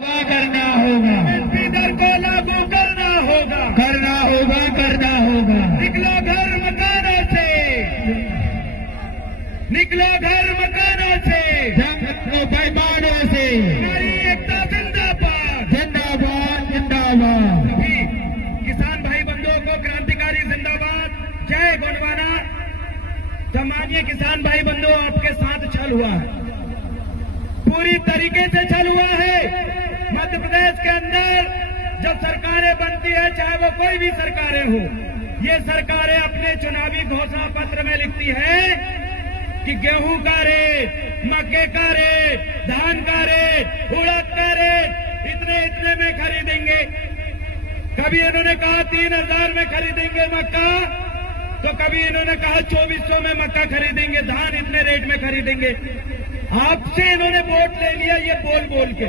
करना होगा, एमएसपी दर को लागू करना होगा, करना होगा, करना होगा। निकलो घर मकानों से, निकलो घर मकानों से, जंग को बेईमानों से, हमारी एकता जिंदाबाद, जिंदाबाद जिंदाबाद। सभी किसान भाई बंधुओं को क्रांतिकारी जिंदाबाद, जय गोंडवाना। सामान्य किसान भाई बंधुओं, आपके साथ छल हुआ है, पूरी तरीके से छल हुआ है। मध्य प्रदेश के अंदर जब सरकारें बनती है, चाहे वो कोई भी सरकारें हो, ये सरकारें अपने चुनावी घोषणा पत्र में लिखती है कि गेहूं का रेट, मक्के का रेट, धान का रेट, उड़द का रेट इतने इतने में खरीदेंगे। कभी इन्होंने कहा 3000 में खरीदेंगे मक्का, तो कभी इन्होंने कहा 2400 में मक्का खरीदेंगे, धान इतने रेट में खरीदेंगे। आपसे इन्होंने वोट ले लिया ये बोल बोल के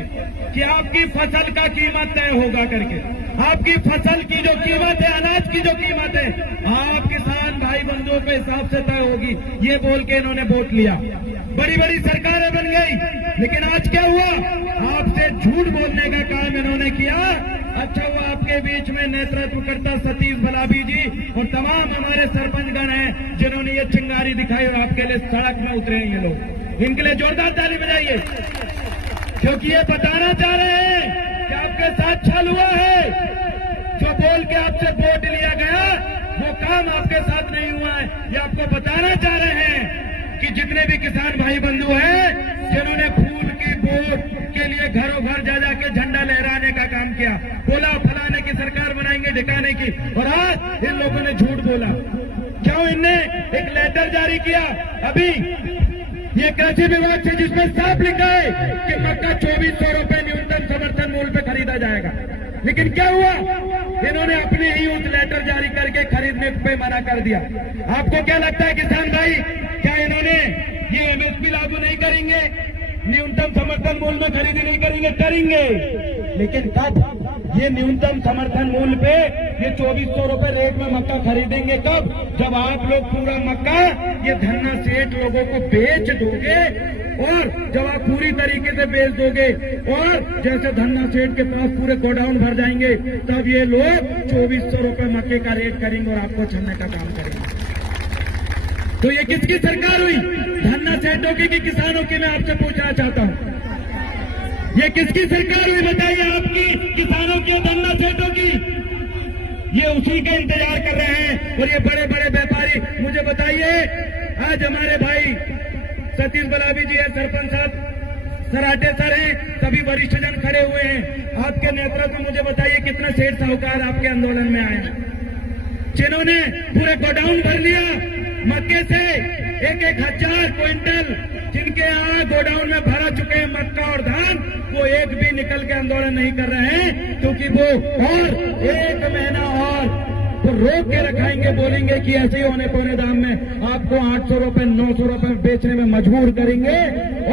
कि आपकी फसल का कीमत तय होगा करके। आपकी फसल की जो कीमत है, अनाज की जो कीमत है, आप किसान भाई बंधुओं के हिसाब से तय होगी, ये बोल के इन्होंने वोट लिया। बड़ी बड़ी सरकारें बन गई, लेकिन आज क्या हुआ? आपसे झूठ बोलने का काम इन्होंने किया। अच्छा हुआ आपके बीच में नेतृत्व करता सतीश बलाबी जी और तमाम हमारे सरपंचगण हैं जिन्होंने ये चिंगारी दिखाई और आपके लिए सड़क में उतरे हैं ये लोग। इनके लिए जोरदार ताली बजाइए, क्योंकि ये बताना चाह रहे हैं कि आपके साथ छल हुआ है। जो बोल के आपसे वोट लिया गया वो काम आपके साथ नहीं हुआ है। ये आपको बताना चाह रहे हैं कि जितने भी किसान भाई बंधु हैं जिन्होंने फूल की वोट के लिए घरों घर जा जाके झंडा लहराने का काम किया, बोला फलाने की सरकार बनाएंगे ढिकाने की, और आज इन लोगों ने झूठ बोला। क्यों? इनने एक लेटर जारी किया अभी ये कृषि विभाग से, जिसमें साफ लिखा है कि मक्का 2400 रुपए न्यूनतम समर्थन मूल्य पे खरीदा जाएगा। लेकिन क्या हुआ? इन्होंने अपने ही उस लेटर जारी करके खरीदने पे मना कर दिया। आपको क्या लगता है किसान भाई, क्या इन्होंने ये एमएसपी लागू नहीं करेंगे, न्यूनतम समर्थन मूल्य में खरीदी नहीं करेंगे? करेंगे, लेकिन कब? ये न्यूनतम समर्थन मूल्य पे ये 2400 रुपए रेट में मक्का खरीदेंगे कब? जब आप लोग पूरा मक्का ये धन्ना सेठ लोगों को बेच दोगे, और जब आप पूरी तरीके से बेच दोगे और जैसे धन्ना सेठ के पास पूरे गोडाउन भर जाएंगे, तब ये लोग 2400 रुपए मक्के का रेट करेंगे और आपको छीनने का काम करेंगे। तो ये किसकी सरकार हुई? धन्ना सेठों की कि किसानों की? मैं आपसे पूछना चाहता हूं, ये किसकी सरकार हुई बताइए? आपकी, किसानों की, धन्ना सेठों की? ये उसी के इंतजार कर रहे हैं। और ये बड़े बड़े व्यापारी, मुझे बताइए, आज हमारे भाई सतीश बलाबी जी है, सरपंच साहब सराटे सर हैं, सभी वरिष्ठ जन खड़े हुए हैं। आपके नेतृत्व में मुझे बताइए कितना सेठ साहूकार आपके आंदोलन में आए हैं, जिन्होंने पूरे गोडाउन भर लिया मक्के से, 1,000 क्विंटल जिनके यहाँ गोडाउन में भरा चुके हैं मक्का और धान, वो एक भी निकल के आंदोलन नहीं कर रहे हैं, क्योंकि वो और 1 महीना और तो रोक के रखाएंगे, बोलेंगे कि ऐसे ही होने पौने दाम में आपको 800 रुपए 900 रुपए बेचने में मजबूर करेंगे।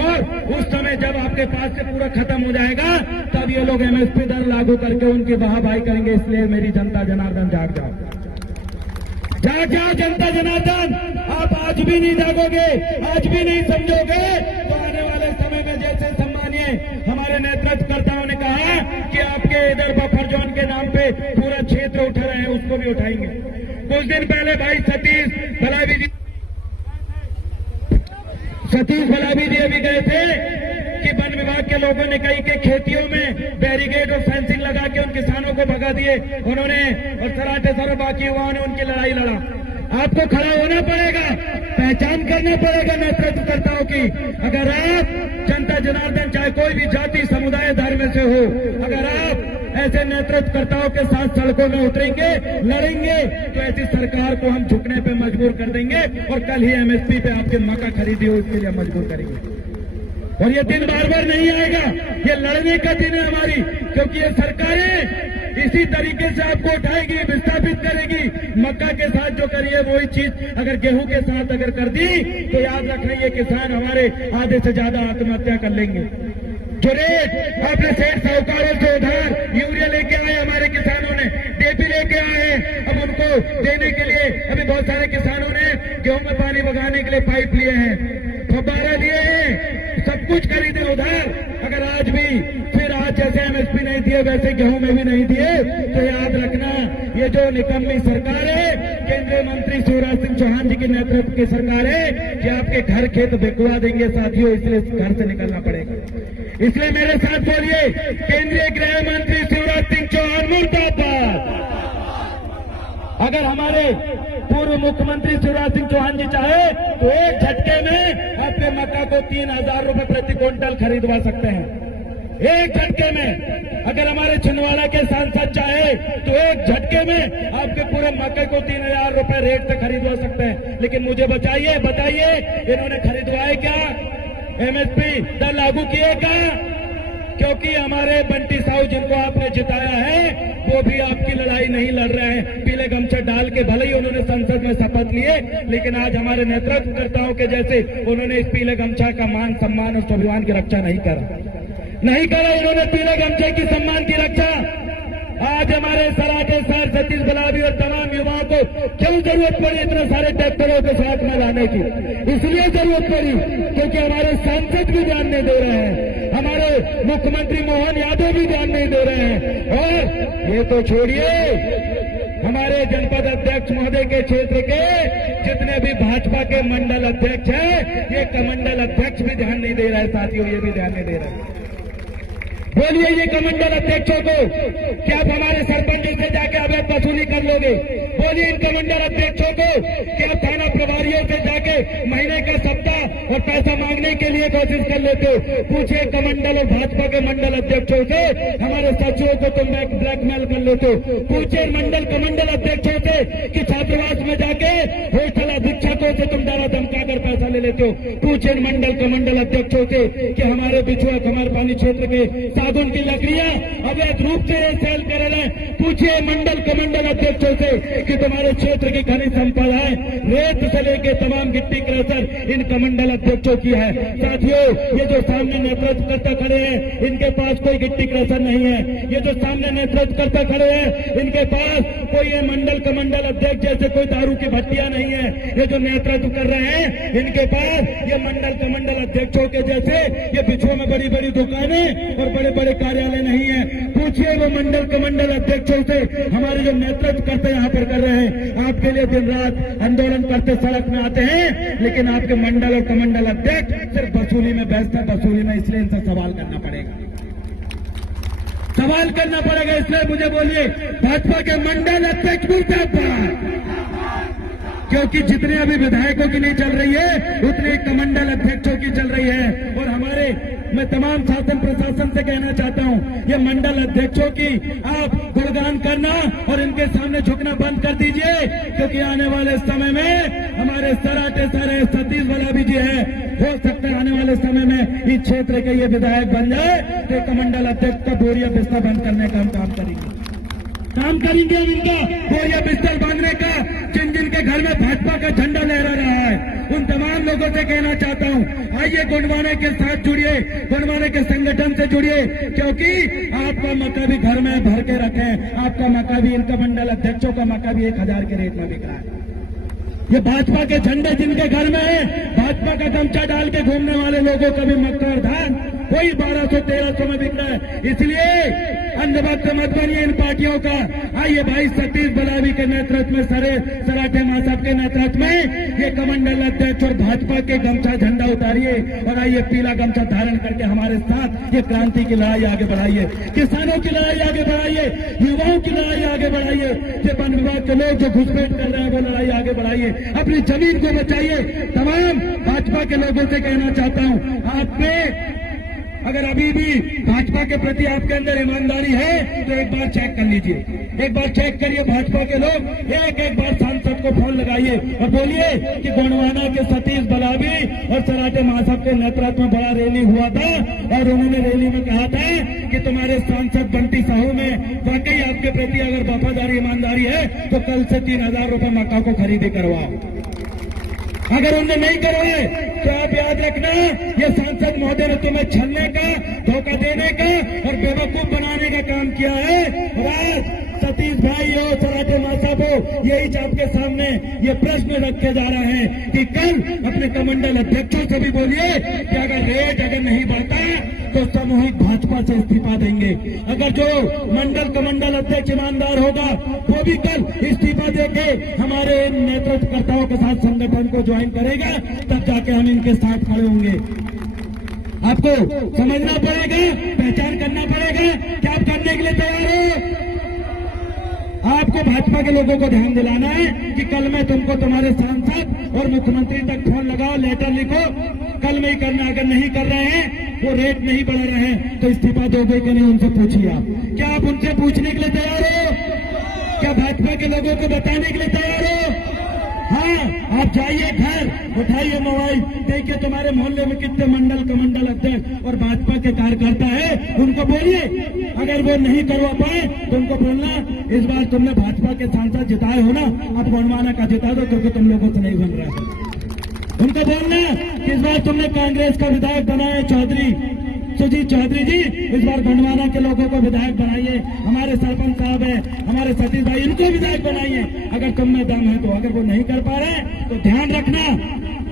और उस समय जब आपके पास से पूरा खत्म हो जाएगा, तब ये लोग एमएसपी दर लागू करके उनकी वाहवाही करेंगे। इसलिए मेरी जनता जनार्दन, जाग जाओ, जाग जाओ जनता जनार्दन। आप आज भी नहीं जागोगे, आज भी नहीं समझोगे, तो आने वाले समय में जैसे सम्मानीय हमारे नेतृत्वकर्ताओं ने कहा कि आपके इधर बफर जोन के नाम पे पूरा क्षेत्र उठा रहे हैं, उसको भी उठाएंगे। कुछ दिन पहले भाई सतीश बलाबी जी अभी गए थे कि वन विभाग के लोगों ने कई के खेतियों में बैरिकेड और फेंसिंग लगा के उन किसानों को भगा दिए उन्होंने, और सराटे सर बाकी युवाओं ने उनकी लड़ाई लड़ा। आपको खड़ा होना पड़ेगा, पहचान करना पड़ेगा नेतृत्वकर्ताओं की। अगर आप जनता जनार्दन, चाहे कोई भी जाति समुदाय धर्म से हो, अगर आप ऐसे नेतृत्वकर्ताओं के साथ सड़कों में उतरेंगे, लड़ेंगे, तो ऐसी सरकार को हम झुकने पे मजबूर कर देंगे और कल ही एमएसपी पे आपके मक्का खरीदी हो इसके लिए मजबूर करेंगे। और ये दिन बार बार नहीं आएगा, ये लड़ने का दिन है हमारी, क्योंकि ये सरकारें इसी तरीके से आपको उठाएगी, विस्थापित करेगी। मक्का के साथ जो करिए वही चीज अगर गेहूं के साथ अगर कर दी, तो याद रखना ये किसान हमारे आधे से ज्यादा आत्महत्या कर लेंगे। जो रेट आपने सेठ साहूकारों से उधार यूरिया लेके आए हमारे किसानों ने, डीएपी लेके आए हैं, अब उनको देने के लिए अभी बहुत सारे किसानों ने गेहूं में पानी बगाने के लिए पाइप लिए हैं, फव्वारा लिए हैं, सब कुछ खरीदे उधार। अगर आज भी फिर आज जैसे जैसे एमएसपी नहीं दिए वैसे गेहूं में भी नहीं दिए, तो याद रखना ये जो निकम्मी सरकार है, केंद्रीय मंत्री शिवराज सिंह चौहान जी के नेतृत्व की सरकार है, कि आपके घर खेत बिकवा देंगे साथियों, इसलिए घर से निकलना पड़ेगा। इसलिए मेरे साथ बोलिए, केंद्रीय गृह मंत्री शिवराज सिंह चौहान मुर्दाबाद। अगर हमारे पूर्व मुख्यमंत्री शिवराज सिंह चौहान जी चाहे तो एक झटके में आपके मक्का को 3,000 रुपए प्रति क्विंटल खरीदवा सकते हैं, एक झटके में। अगर हमारे छिंदवाड़ा के सांसद चाहे तो एक झटके में आपके पूरे मक्के को 3,000 रुपए रेट से खरीदवा सकते हैं। लेकिन मुझे बताइए इन्होंने खरीदवाए क्या? एमएसपी दर लागू किए क्या? क्योंकि हमारे बंटी साहू जिनको आपने जिताया है वो भी आपकी लड़ाई नहीं लड़ रहे हैं। पीले गमछे डाल के भले ही उन्होंने संसद में शपथ लिए, लेकिन आज हमारे नेतृत्वकर्ताओं के जैसे उन्होंने इस पीले गमछा का मान सम्मान और स्वाभिमान की रक्षा नहीं करा उन्होंने पीले गमछे की सम्मान की रक्षा। आज हमारे सराटे सर सतीश बलावी और तमाम युवाओं को क्यों जरूरत पड़ी इतने सारे ट्रैक्टरों के साथ में लाने की? इसलिए जरूरत पड़ी क्योंकि हमारे सांसद भी ध्यान नहीं दे रहे हैं, हमारे मुख्यमंत्री मोहन यादव भी ध्यान नहीं दे रहे हैं। और ये तो छोड़िए, हमारे जनपद अध्यक्ष महोदय के क्षेत्र के जितने भी भाजपा के मंडल अध्यक्ष हैं, ये कमंडल अध्यक्ष भी ध्यान नहीं दे रहे हैं साथियों, ये भी ध्यान नहीं दे रहे हैं। बोलिए ये कमंडल अध्यक्षों को, क्या आप हमारे सरपंच से जाके अवैध वसूली कर लोगे? बोलिए इन कमंडल अध्यक्षों को, क्या आप थाना प्रभारियों से जाके महीने का सप्ताह और पैसा मांगने के लिए कोशिश कर लेते हो? पूछे कमंडल और भाजपा के मंडल अध्यक्षों से, हमारे सचिवों को तुम ब्लैकमेल कर लेते हो? पूछे मंडल कमंडल अध्यक्षों से कि छात्रावास में जाके हॉस्टल अधीक्षकों से तुम डरा धमका कर पैसा ले लेते हो? पूछे मंडल कमंडल अध्यक्षों से कि हमारे बिछुआ खमर पानी क्षेत्र के सागुन की लकड़ियां अवैध रूप से सेल कर रहे हैं? पूछिए मंडल कमंडल अध्यक्षों से कि तुम्हारे क्षेत्र की खनिज संपदा है, रेत से लेकर तमाम गिट्टी क्रशर इन कमंडल अध्यक्षों की है। साथियों, ये जो सामने नेतृत्वकर्ता खड़े हैं, इनके पास कोई गिट्टी क्रशर नहीं है। ये जो सामने नेतृत्वकर्ता खड़े हैं, इनके पास कोई ये मंडल कमंडल अध्यक्ष जैसे कोई दारू की भट्टियां नहीं है। ये जो नेतृत्व कर रहे हैं, इनके पास ये मंडल कमंडल अध्यक्षों के जैसे ये बिछुओं में बड़ी बड़ी दुकानें और बड़े बड़े कार्यालय नहीं है। पूछिए वो मंडल कमंडल अध्यक्षों से, हमारे जो नेतृत्व करते यहाँ पर कर रहे हैं, आपके लिए दिन रात आंदोलन करते सड़क में आते हैं, लेकिन आपके मंडल और कमंडल अध्यक्ष सिर्फ वसूली में व्यस्त है, वसूली में। इसलिए इनसे सवाल करना पड़ेगा, इसलिए मुझे बोलिए भाजपा के मंडल अध्यक्ष मुर्दाबाद। क्योंकि जितने अभी विधायकों की नहीं चल रही है, उतने कमंडल अध्यक्षों की चल रही है। और हमारे मैं तमाम शासन प्रशासन से कहना चाहता हूं, ये मंडल अध्यक्षों की आप गुणगान करना और इनके सामने झुकना बंद कर दीजिए, क्योंकि आने वाले समय में हमारे सराटे सारे सतीश बलावी जी है, हो सकता है आने वाले समय में इस क्षेत्र के ये विधायक बन जाए तो कमंडल अध्यक्ष का बोरिया बिस्तर बंद करने का हम काम करेंगे हम इनका बोरिया बिस्तर बांधने का। जिनके घर में भाजपा का झंडा लहरा रहा है, उन तमाम लोगों से कहना चाहता हूं, आइए गोंडवाना के साथ जुड़िए, गोंडवाना के संगठन से जुड़िए, क्योंकि आपका मक्का भी घर में भर के रखें। आपका मक्का भी, इनका मंडल अध्यक्षों का मक्का भी 1,000 के रेट में बिक रहा है। ये भाजपा के झंडे जिनके घर में है, भाजपा का गमछा डाल के घूमने वाले लोगों का भी मक्का और धान वही 1200-1300 में बिक रहा है। इसलिए अंधभक्त मत बनिए इन पार्टियों का। आइए भाई, सतीश बलावी के नेतृत्व में, सराठे महासाब के नेतृत्व में ये कमंडल अध्यक्ष और भाजपा के गमछा झंडा उतारिए और आइए पीला गमछा धारण करके हमारे साथ ये क्रांति की लड़ाई आगे बढ़ाइए, किसानों की लड़ाई आगे बढ़ाइए, युवाओं की लड़ाई आगे बढ़ाइए, ये वन विभाग के लोग जो घुसपैठ कर रहे हैं वो लड़ाई आगे बढ़ाइए, अपनी जमीन को बचाइए। तमाम भाजपा के लोगों से कहना चाहता हूं, आप में अगर अभी भी भाजपा के प्रति आपके अंदर ईमानदारी है तो एक बार चेक कर लीजिए, एक बार चेक करिए भाजपा के लोग, एक बार सांसद को फोन लगाइए और बोलिए कि गोंडवाना के सतीश बलावी और सराटे महासाब के नेतृत्व में बड़ा रैली हुआ था और उन्होंने रैली में कहा था कि तुम्हारे सांसद बंटी साहू में वाकई आपके प्रति अगर वफादारी ईमानदारी है तो कल से 3,000 रुपए मक्का को खरीदी करवाओ। अगर उन्हें नहीं करवाए तो आप याद रखना, ये सांसद महोदय ने तुम्हें छलने का, धोखा देने का और बेवकूफ बनाने का काम किया है। और सतीश भाई हो, सराठे महासाब हो, यही आपके सामने ये प्रश्न रखे जा रहे हैं कि कल अपने कमंडल अध्यक्षों से भी बोलिए कि अगर रेट नहीं बढ़ता तो सामूहिक भाजपा से इस्तीफा देंगे। अगर जो मंडल कमंडल अध्यक्ष ईमानदार होगा वो भी कल इस्तीफा देके हमारे नेतृत्वकर्ताओं के साथ संगठन को ज्वाइन करेगा, तब जाके हम इनके साथ खड़े होंगे। आपको समझना पड़ेगा, पहचान करना पड़ेगा कि आप करने के लिए तैयार हो। आपको भाजपा के लोगों को ध्यान दिलाना है कि कल में तुमको तुम्हारे सांसद और मुख्यमंत्री तक फोन लगाओ, लेटर लिखो, कल में ही करना। अगर नहीं कर रहे हैं, वो रेट नहीं बढ़ा रहे हैं, तो इस्तीफा दोगे कि नहीं, उनसे पूछिए आप। क्या आप उनसे पूछने के लिए तैयार हो? क्या भाजपा के लोगों को बताने के लिए तैयार हो? हाँ, आप जाइए घर, उठाइए मोबाइल, देखिए तुम्हारे मोहल्ले में कितने मंडल कमंडल अध्यक्ष और भाजपा के कार्यकर्ता है, उनको बोलिए। अगर वो नहीं करवा पाए तो उनको बोलना, इस बार तुमने भाजपा के सांसद जिताए हो ना, अब गोंडवाना का जिता दो क्योंकि तुम लोगों से नहीं बन रहा है। उनको बोलना कि इस बार तुमने कांग्रेस का विधायक बनाया चौधरी सुजीत चौधरी जी, इस बार गोंडवाना के लोगों को विधायक बनाइए। हमारे सरपंच साहब है, हमारे सतीश भाई, इनको विधायक बनाइए अगर तुम में दम है तो। अगर वो नहीं कर पा रहे तो ध्यान रखना,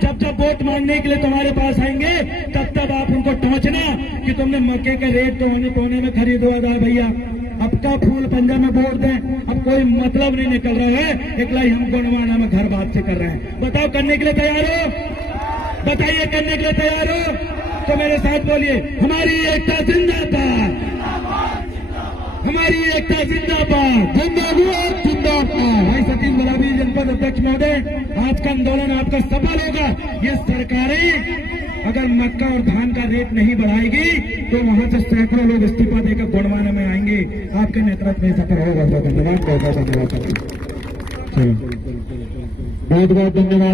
जब जब वोट मांगने के लिए तुम्हारे पास आएंगे तब तब आप उनको टोचना कि तुमने मक्के के रेट तो होने पौने में खरीदो भैया, अब का फूल पंजा में वोट दें, अब कोई मतलब नहीं निकल रहा है, एकला ही हम गोंडवाना में घर बात से कर रहे हैं। बताओ करने के लिए तैयार हो? बताइए करने के लिए तैयार हो? तो मेरे साथ बोलिए, हमारी एकता जिंदाबाद, हमारी एकता जिंदाबाद, जिंदाबाद जिंदाबाद। भाई सतीश गुलाबी जनपद अध्यक्ष महोदय, आज का आंदोलन आपका सफल होगा। ये सरकारें अगर मक्का और धान का रेट नहीं बढ़ाएगी तो वहां से सैकड़ों लोग इस्तीफा देकर गोंडवाना में आएंगे। आपके नेतृत्व में सफल होगा। धन्यवाद, बहुत बहुत धन्यवाद। बहुत बहुत धन्यवाद।